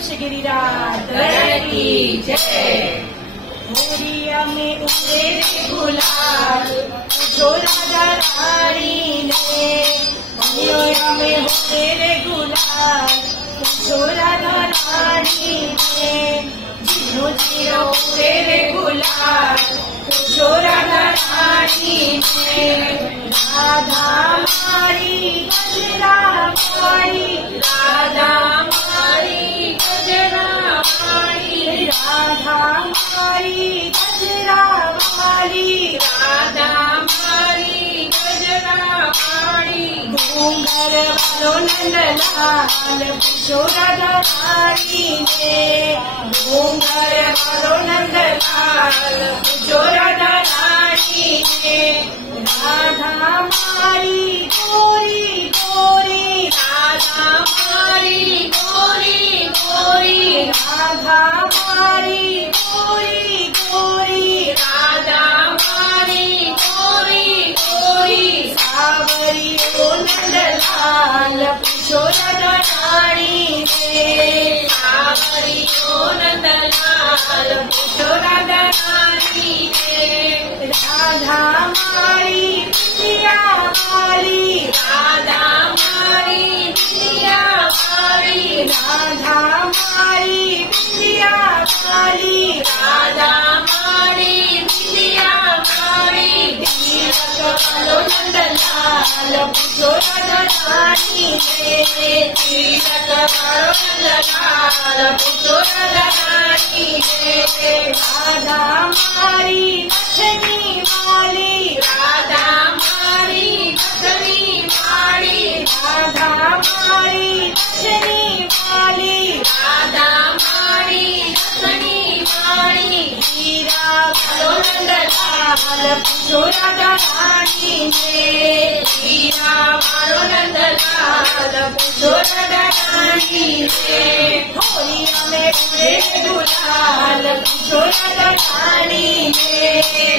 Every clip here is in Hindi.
कृष्ण गिरिराज की जय। होलिया में उड़े रे गुलाल जो राजा रानी ने, होलिया में उड़े रे गुलाल जो राजा रानी ने, जीरो जीरो उड़े रे गुलाल जो राजा रानी ने। राधा मारी गजरा मारी, राधा मारी गजरा मारी, राधा मारी गजरा मारी, राधा मारी गजरा मारी। घूंघर वालो नंदलाल पूछो राधा रानी ने, घूंघर वालो नंदलाल पूछो राधा रानी ने। राधा मारी गोरी गोरी, राधा मारी गोरी गोरी, राधा मारी गोरी गोरी, राधा मारी गोरी गोरी। सावरी ओ नंदलाल पूछो राधा रानी ने, सावरी ओ नंदलाल पूछो राधा रानी ने। राधा मारी बिटिया मारी, राधा मारी बिटिया मारी, राधा मारी बिटिया मारी, राधा मारी बिटिया मारी। तीरथ वालो नंदलाल पूछो राधा रानी ने, तीरथ वालो नंदलाल पूछो राधा रानी ने। राधा मारी नथनी माली, राधा मारी नथनी माली, राधा मारी नथनी माली, राधा मारी नथनी माली। हीरा वालो नंदलाल पूछो राधा रानी ने, हीरा वालो नंदलाल पूछो राधा रानी ने। होलिया में उड़े गुलाल पूछो राधा रानी ने,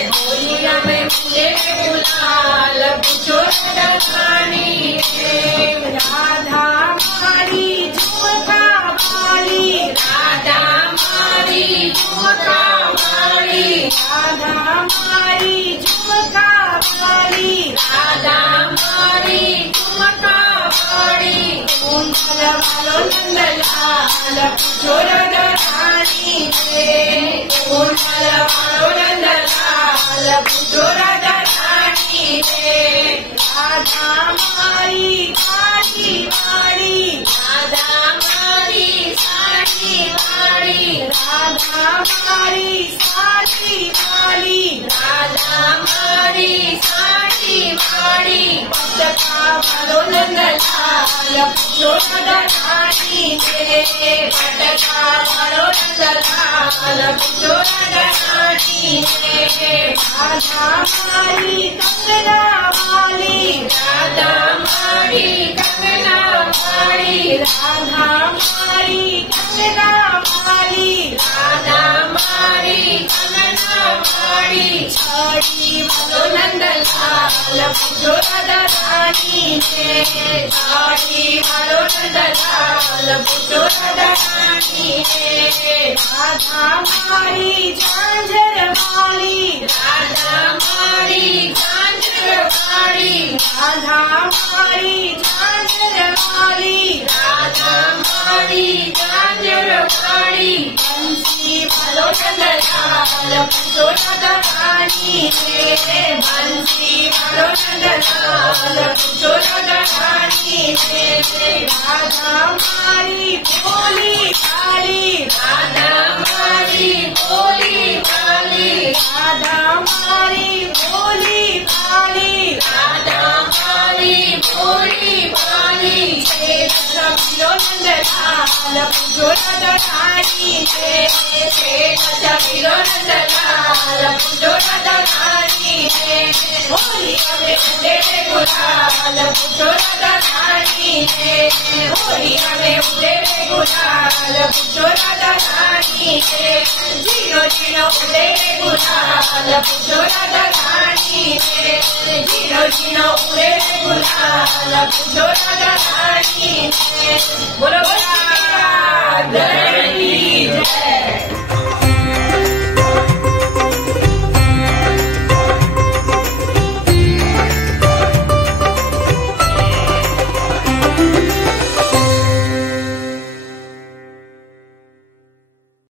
होलिया में उड़े गुलाल पूछो राधा रानी ने। राधा मारी झुमका वाली, राधा मारी झुमका वाली, राधा मारी झुमका वाली, राधा मारी झुमका वाली। घूंघर वालो नंदलाल पूछो राधा रानी ने, घूंघर वालो नंदलाल पूछो राधा रानी ने। राधा मारी साड़ी वाड़ी, राधा मारी साड़ी वाड़ी, राधा मारी साड़ी वाली, राधा मारी साड़ी वाड़ी। पटका वालो नंदलाल पूछो राधा रानी ने, पटका वालो नंदलाल पूछो राधा रानी ने। राधा मारी कंगना वाली, राधा मारी कंगना वाली, राधा मारी कंगना वाली, राधा मारी कंगना वाली। साड़ी वालो नंदलाल पूछो राधा रानी ने, साड़ी वालो नंदलाल पूछो राधा रानी ने। राधा मारी झांझर वाली, राधा मारी झांझर वाली, राधा मारी झांझर वाली, राधा मारी झांझर वाली। बंसी वालो नंदलाल पूछो राधा रानी ने, बंसी वालो नंदलाल पूछो राधा रानी ने। राधा मारी भोली भाली, राधा मारी भोली भाली, राधा मारी भोली भाली, राधा मारी भोली भाली। छेलो नंदलाल पूछो राधा रानी ने, छेलो नंदलाल पूछो राधा रानी ने। होलिया में उड़े गुलाल पूछो राधा रानी ने, होलिया में उड़े गुलाल पूछो राधा रानी ने। जीरो जीरो उड़े गुलाल पूछो राधा रानी ने, जीरो जीरो उड़े गुलाल पूछो राधा रानी ने। बोलो बोला विद्याधर की जय।